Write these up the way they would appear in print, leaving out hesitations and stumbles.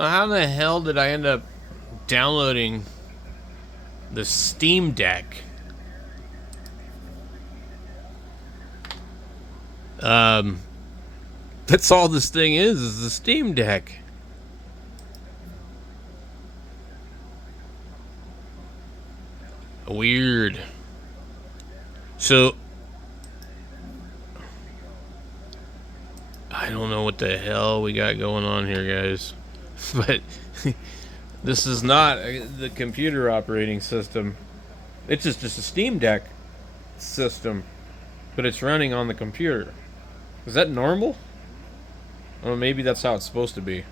How the hell did I end up downloading the Steam Deck? Um, that's all this thing is the Steam Deck. Weird. So, I don't know what the hell we got going on here, guys. But this is not the computer operating system. It's just a Steam Deck system, but it's running on the computer. Is that normal? Or maybe that's how it's supposed to be.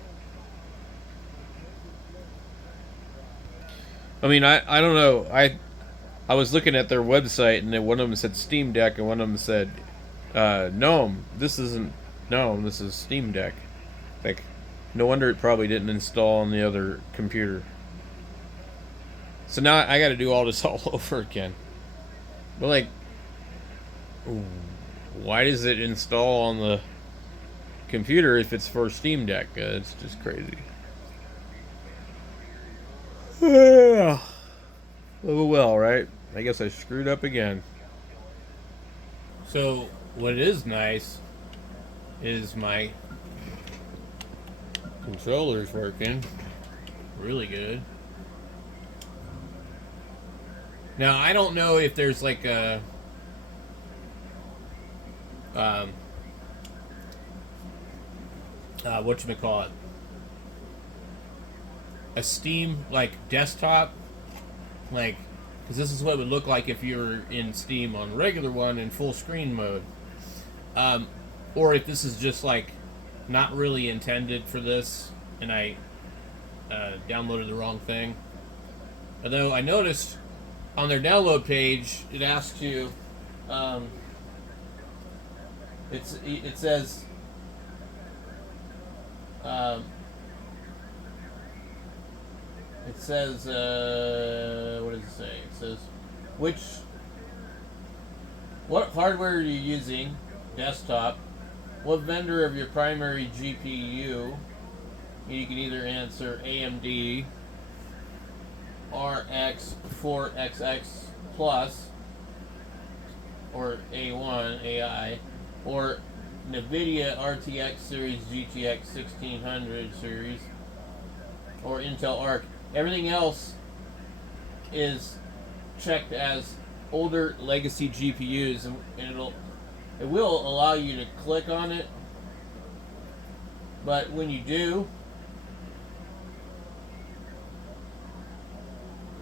I mean, I don't know. I was looking at their website, and then one of them said Steam Deck, and one of them said Gnome. This isn't Gnome. This is Steam Deck. Like, no wonder it probably didn't install on the other computer. So now I got to do all this all over again. But like, why does it install on the computer if it's for Steam Deck? It's just crazy. Oh well, right? I guess I screwed up again. So what is nice is my controller's working really good. Now I don't know if there's like a um, whatchamacallit, a Steam like desktop, like, because this is what it would look like if you're in Steam on regular one in full screen mode, or if this is just like not really intended for this, and I downloaded the wrong thing. Although I noticed on their download page it asks you, it says. Um, It says, what does it say? It says, what hardware are you using? Desktop. What vendor of your primary GPU? You can either answer AMD, RX 4XX Plus, or A1 AI, or NVIDIA RTX series GTX 1600 series, or Intel Arc. Everything else is checked as older legacy GPUs, and it will allow you to click on it, but when you do,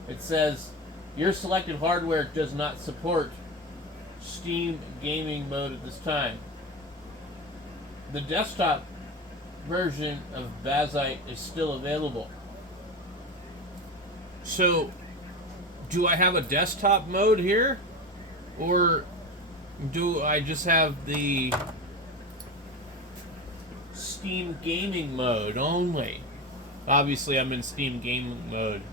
it says your selected hardware does not support Steam gaming mode at this time. The desktop version of bazzite is still available. So, do I have a desktop mode here? Or do I just have the Steam gaming mode only? Obviously, I'm in Steam gaming mode.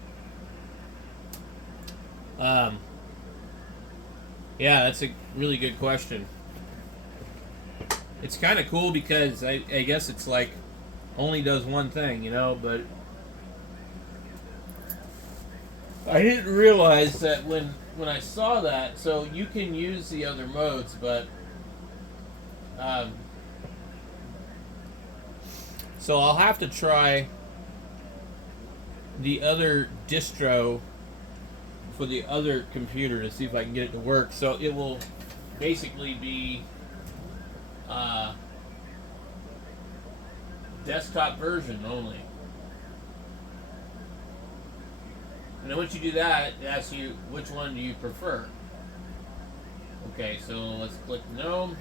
Yeah, that's a really good question. It's kind of cool because I guess it's like only does one thing, but I didn't realize that when I saw that. So you can use the other modes, but so I'll have to try the other distro for the other computer to see if I can get it to work. So it will basically be desktop version only. And then once you do that, it asks you which one do you prefer. Okay, so let's click no.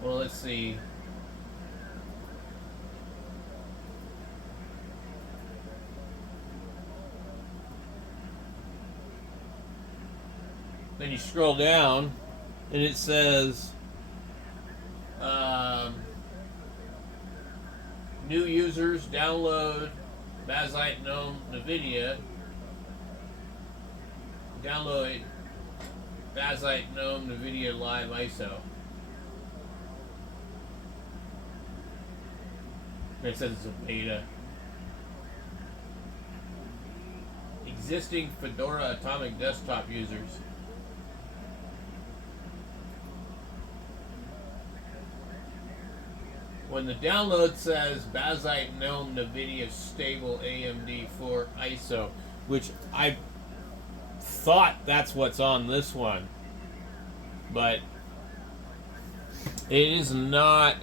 Well, let's see. Then you scroll down, and it says new users download bazzite gnome NVIDIA. Download bazzite gnome NVIDIA Live ISO. It says it's a beta. Existing Fedora Atomic desktop users. When the download says bazzite gnome NVIDIA stable AMD 4 ISO, which I thought that's what's on this one, but it is not.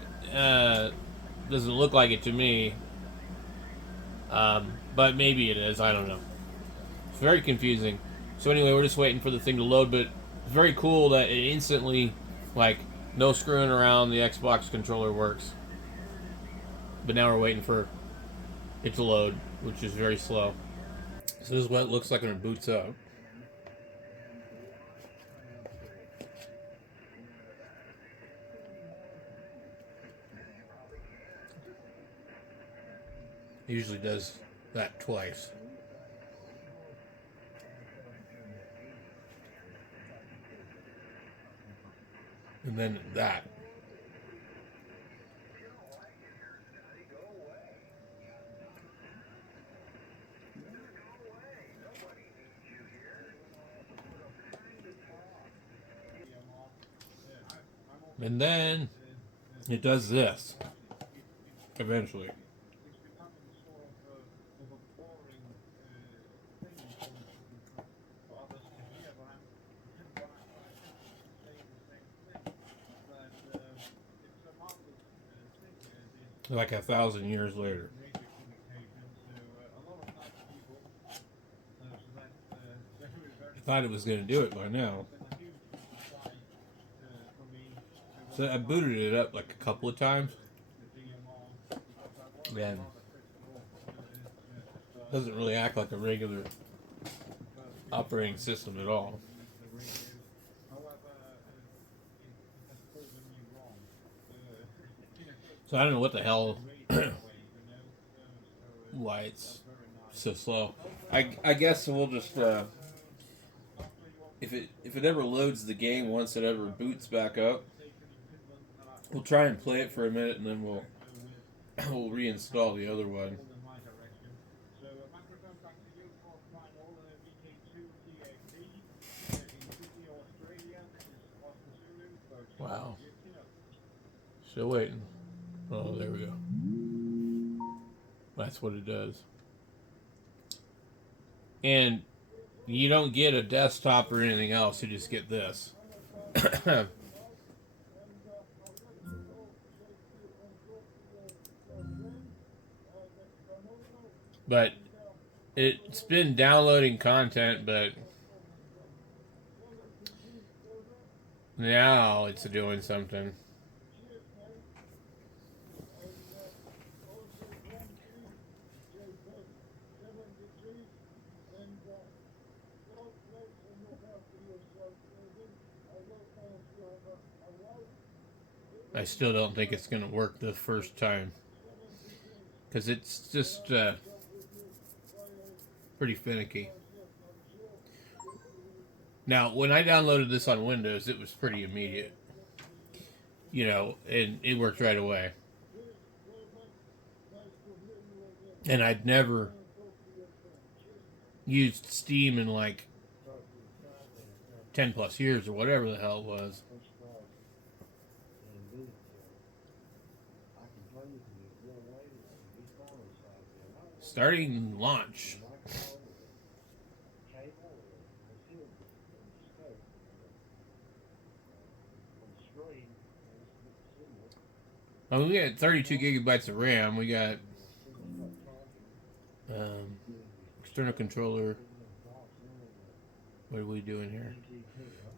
Doesn't look like it to me. But maybe it is. I don't know. It's very confusing. So anyway, we're just waiting for the thing to load, but it's very cool that it instantly, like, no screwing around, the Xbox controller works. But now we're waiting for it to load, which is very slow. So this is what it looks like when it boots up. It usually does that twice. And then that. And then it does this. Eventually. Like 1,000 years later. I thought it was going to do it by now. So I booted it up like a couple of times. And it doesn't really act like a regular operating system at all. So I don't know what the hell, why it's so slow. I guess we'll just if it ever loads the game once it ever boots back up, we'll try and play it for a minute and then we'll reinstall the other one. Wow. Still waiting. Oh, there we go. That's what it does. And you don't get a desktop or anything else. You just get this. But it's been downloading content, but now it's doing something. I still don't think it's going to work the first time. Because it's just pretty finicky. Now, when I downloaded this on Windows, it was pretty immediate. You know, and it worked right away. And I'd never used Steam in like 10 plus years or whatever the hell it was. Starting launch. Oh, we got 32 gigabytes of RAM. We got external controller. What are we doing here?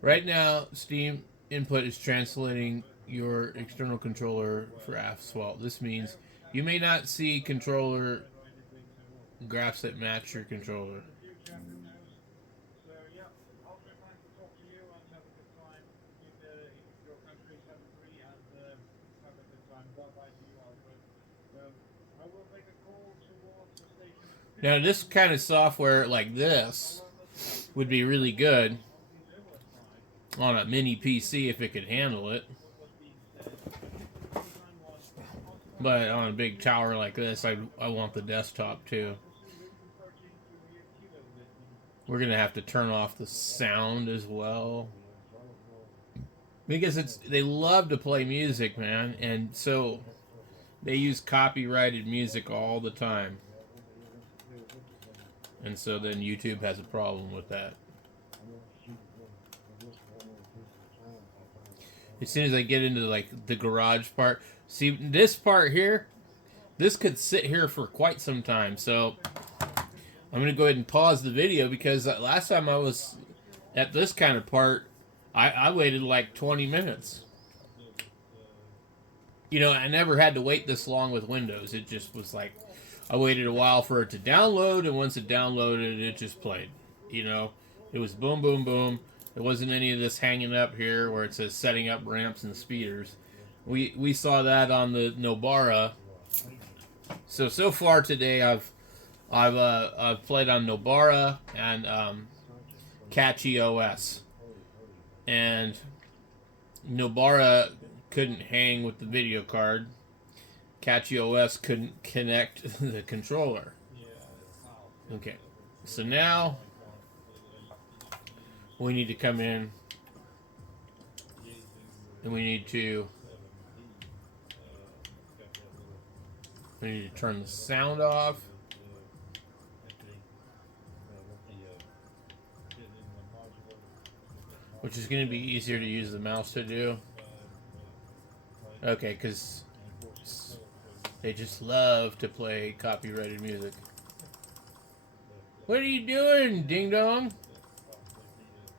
Right now, Steam input is translating your external controller for Asphalt. This means you may not see controller graphs that match your controller. Now, this kind of software like this would be really good on a mini PC if it could handle it. But on a big tower like this, I want the desktop too. We're gonna have to turn off the sound as well because they love to play music, man, and so they use copyrighted music all the time, and so then YouTube has a problem with that. As soon as I get into like the garage part, see this part here, this could sit here for quite some time. So I'm gonna go ahead and pause the video because last time I was at this kind of part, I waited like 20 minutes. You know, I never had to wait this long with Windows. It just was like I waited a while for it to download, and once it downloaded, it just played. You know, it was boom, boom, boom. There wasn't any of this hanging up here where it says setting up ramps and speeders. We saw that on the Nobara. So far today, I've played on Nobara and Catchy OS, and Nobara couldn't hang with the video card. Catchy OS couldn't connect the controller. Okay, so now we need to come in and we need to turn the sound off. Which is going to be easier to use the mouse to do. Okay, because they just love to play copyrighted music. What are you doing, ding dong?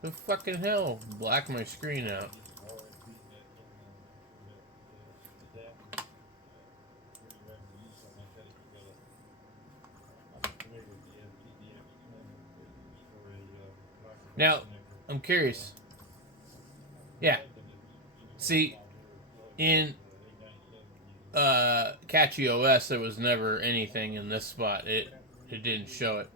The fucking hell? Black my screen out. Now, I'm curious. Yeah. See, in Catchy OS, there was never anything in this spot. It didn't show it.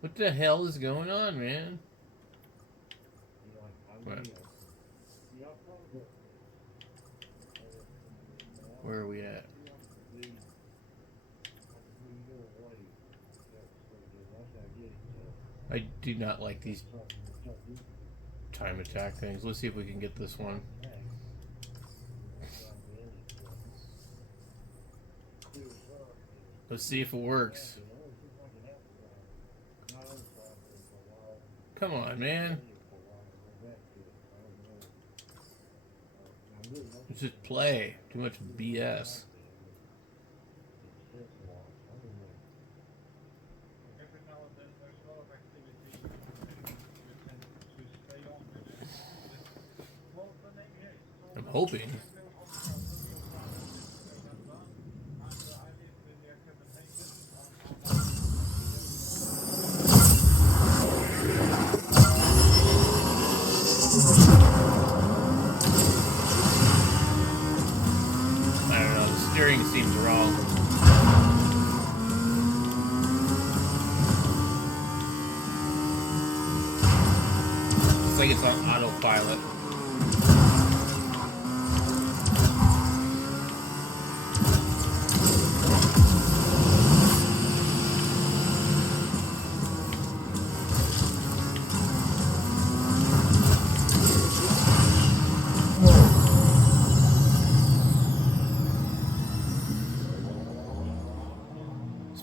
What the hell is going on, man? What? Where are we at? I do not like these time attack things. Let's see if we can get this one. Let's see if it works. Come on, man. Let's just play. Too much BS. I'm hoping. I don't know, the steering seems wrong. It's like it's on autopilot.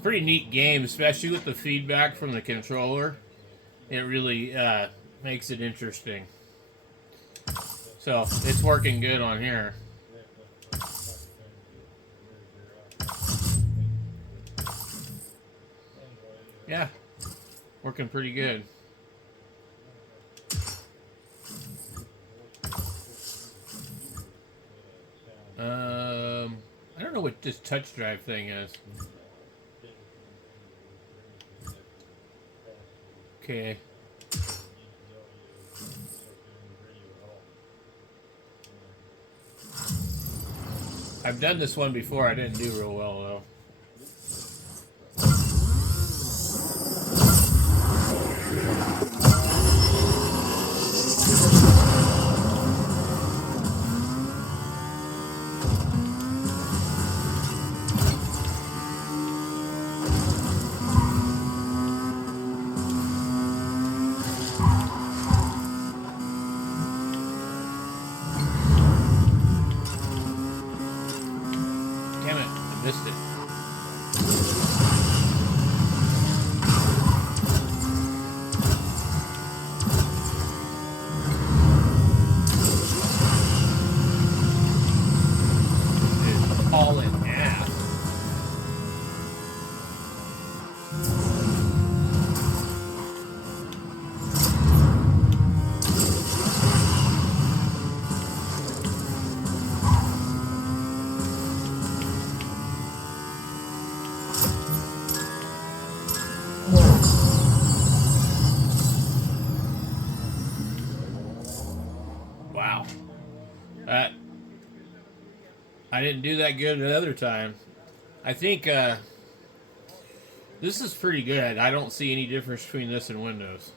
Pretty neat game, especially with the feedback from the controller. It really makes it interesting. So it's working good on here. Yeah, working pretty good. I don't know what this touch drive thing is. Okay. I've done this one before. I didn't do real well though. I didn't do that good another time. I think this is pretty good. I don't see any difference between this and Windows.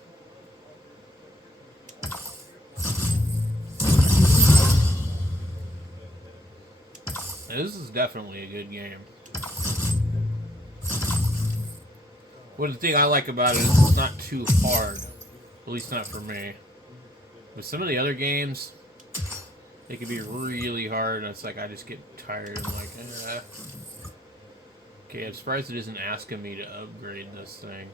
This is definitely a good game. What the thing I like about it is it's not too hard. At least not for me. With some of the other games, they can be really hard, and it's like I just get tired. I'm like, eh. Okay, I'm surprised it isn't asking me to upgrade this thing.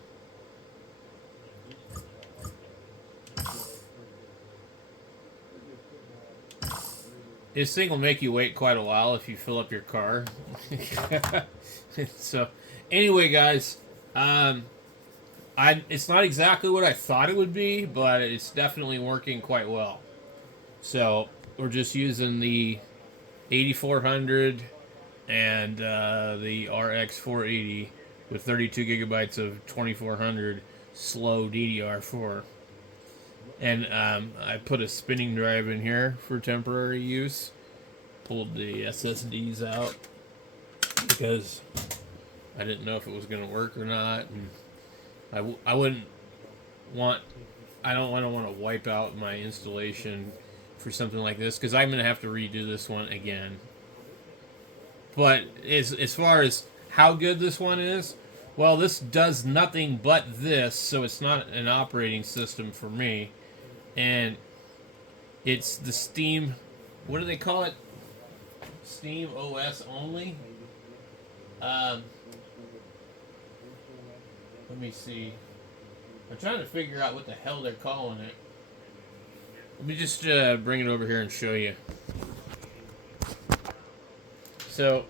This thing will make you wait quite a while if you fill up your car. So, anyway, guys, it's not exactly what I thought it would be, but it's definitely working quite well. So, we're just using the 8400 and the RX 480 with 32 gigabytes of 2400 slow DDR4. And I put a spinning drive in here for temporary use. Pulled the SSDs out because I didn't know if it was going to work or not. And I wouldn't want... I don't want to wipe out my installation for something like this because I'm going to have to redo this one again. But as far as how good this one is, well, this does nothing but this, so it's not an operating system for me. And it's the Steam, what do they call it? Steam OS only? Let me see. I'm trying to figure out what the hell they're calling it. Let me just bring it over here and show you. So,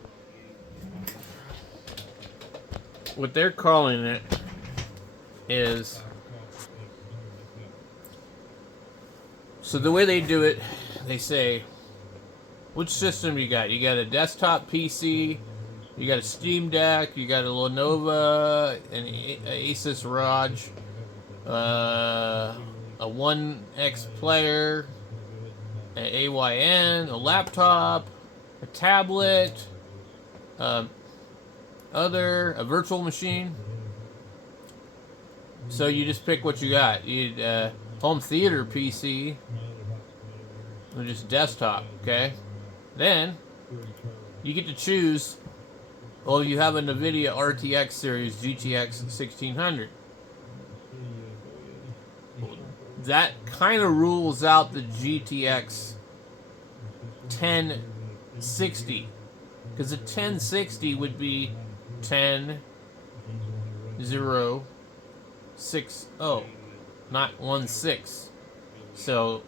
what they're calling it is... So the way they do it, they say, which system you got? You got a desktop PC, you got a Steam Deck, you got a Lenovo, an Asus ROG, a 1X player, an AYN, a laptop, a tablet, a virtual machine. So you just pick what you got. You home theater PC, or just desktop, okay? Then, you get to choose, well, you have a NVIDIA RTX series GTX 1600. That kind of rules out the GTX 1060, because the 1060 would be 10060. Not 1.6. So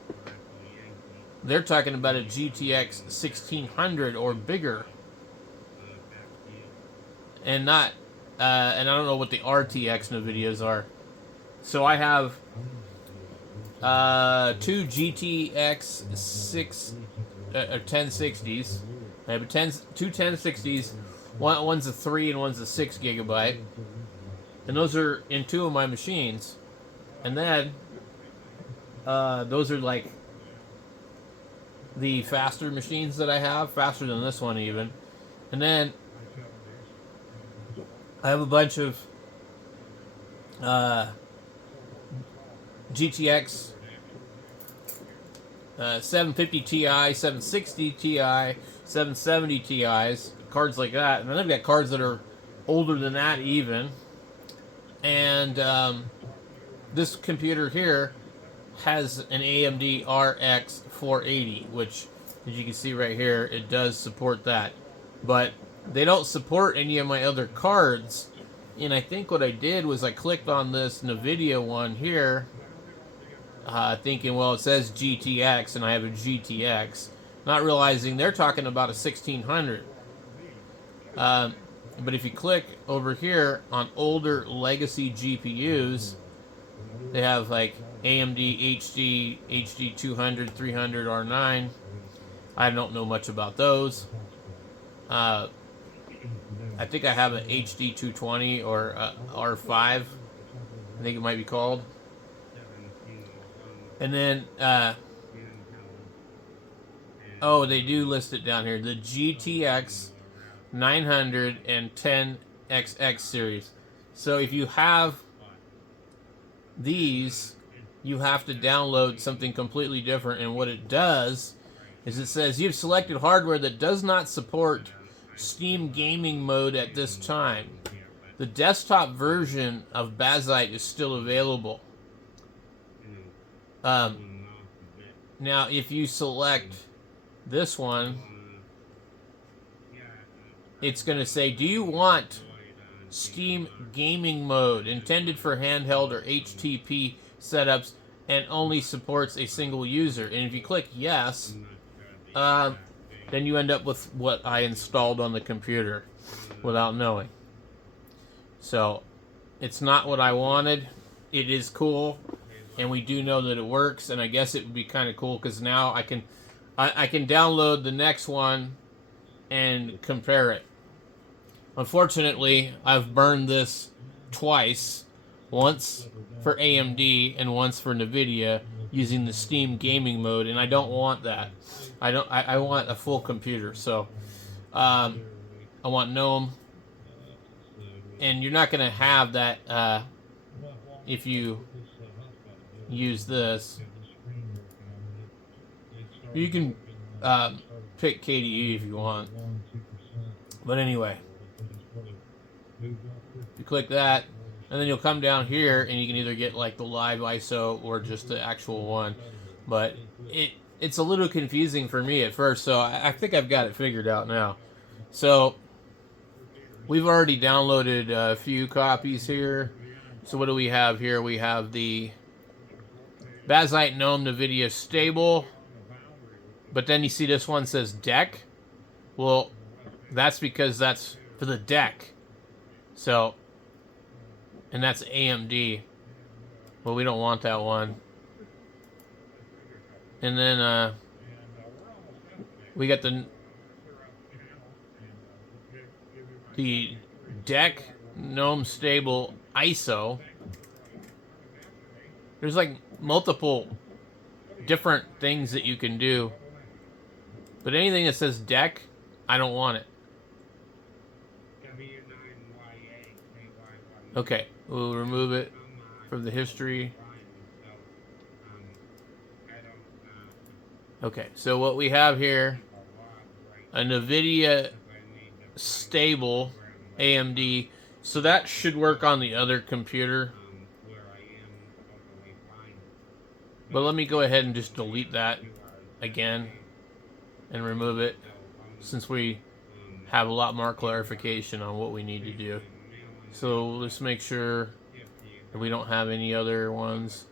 they're talking about a GTX 1600 or bigger, and not and I don't know what the RTX NVIDIAs are. So I have two GTX 1060s. I have two 1060s. One's a 3 and one's a 6 gigabyte, and those are in two of my machines. And then, those are like the faster machines that I have, faster than this one even. And then, I have a bunch of GTX 750 Ti, 760 Ti, 770 Ti's, cards like that. And then I've got cards that are older than that even. And, this computer here has an AMD RX 480, which, as you can see right here, it does support that. But they don't support any of my other cards. And I think what I did was I clicked on this NVIDIA one here, thinking, well, it says GTX, and I have a GTX. Not realizing they're talking about a 1600. But if you click over here on older legacy GPUs, they have like AMD HD, HD 200, 300, R9. I don't know much about those. I think I have an HD 220 or R5. I think it might be called. And then Oh, they do list it down here. The GTX 900 and 10XX series. So if you have these, you have to download something completely different. And what it does is it says you've selected hardware that does not support Steam gaming mode at this time. The desktop version of Bazzite is still available. Now, if you select this one, it's going to say, do you want Steam gaming mode intended for handheld or HTTP setups and only supports a single user? And if you click yes, then you end up with what I installed on the computer without knowing. So it's not what I wanted. It is cool, and we do know that it works, and I guess it would be kind of cool because now I can download the next one and compare it. Unfortunately, I've burned this twice, once for AMD and once for NVIDIA using the Steam gaming mode, and I don't want that. I want a full computer, so I want GNOME, and you're not going to have that if you use this. You can pick KDE if you want, but anyway, you click that, and then you'll come down here, and you can either get like the live ISO or just the actual one. But it's a little confusing for me at first, so I think I've got it figured out now. So we've already downloaded a few copies here. So what do we have here? We have the Bazzite GNOME NVIDIA Stable, but then you see this one says deck. Well, that's because that's for the deck. So, and that's AMD. Well, we don't want that one. And then we got the deck GNOME Stable ISO. There's like multiple different things that you can do, but anything that says deck, I don't want it. Okay, we'll remove it from the history. Okay, so what we have here, a NVIDIA Stable AMD, so that should work on the other computer. But let me go ahead and just delete that again and remove it, since we have a lot more clarification on what we need to do. So let's make sure that we don't have any other ones.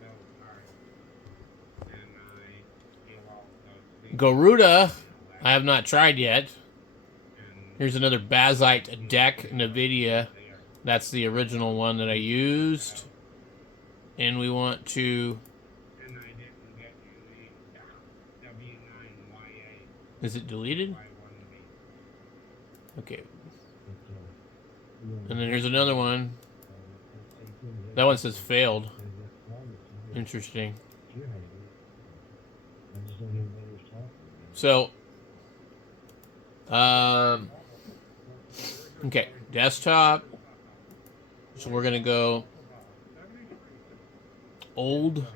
Garuda, I have not tried yet. Here's another Bazzite deck NVIDIA. That's the original one that I used. And we want to... Is it deleted? Okay. And then here's another one. That one says failed. Interesting. So, okay, desktop. So we're gonna go old.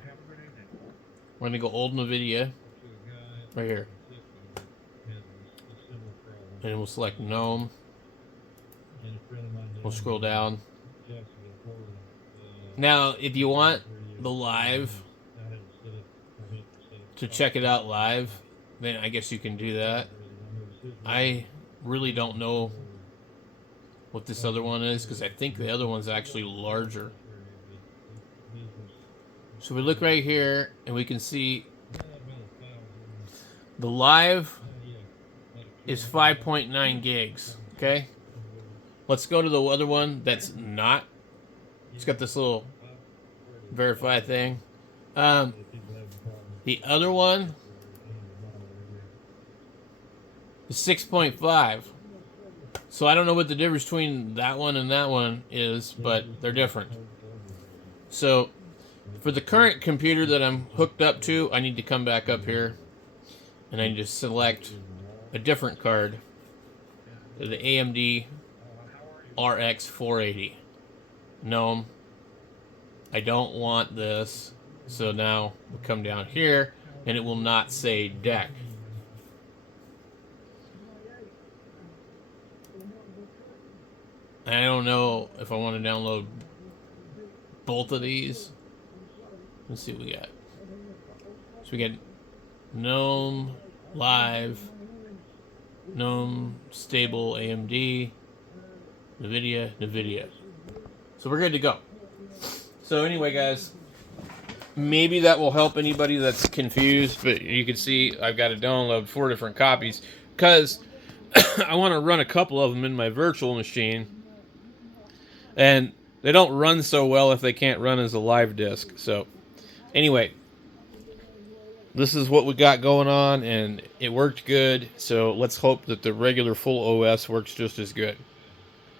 We're gonna go old NVIDIA right here, and we'll select GNOME. We'll scroll down. Now, if you want the live to check it out live, then I guess you can do that. I really don't know what this other one is, because I think the other one's actually larger. So we look right here, and we can see the live is 5.9 gigs, okay? Let's go to the other one that's not. It's got this little verify thing. The other one is 6.5. So I don't know what the difference between that one and that one is, but they're different. So for the current computer that I'm hooked up to, I need to come back up here. and I just select a different card, the AMD RX 480. No, I don't want this. So now we'll come down here, and it will not say deck. I don't know if I want to download both of these. Let's see what we got. So we get GNOME Live, GNOME Stable AMD, NVIDIA. So we're good to go. So anyway, guys, maybe that will help anybody that's confused, but you can see I've got to download 4 different copies because I want to run a couple of them in my virtual machine. And they don't run so well if they can't run as a live disk. So, anyway, this is what we got going on, and it worked good. So, let's hope that the regular full OS works just as good.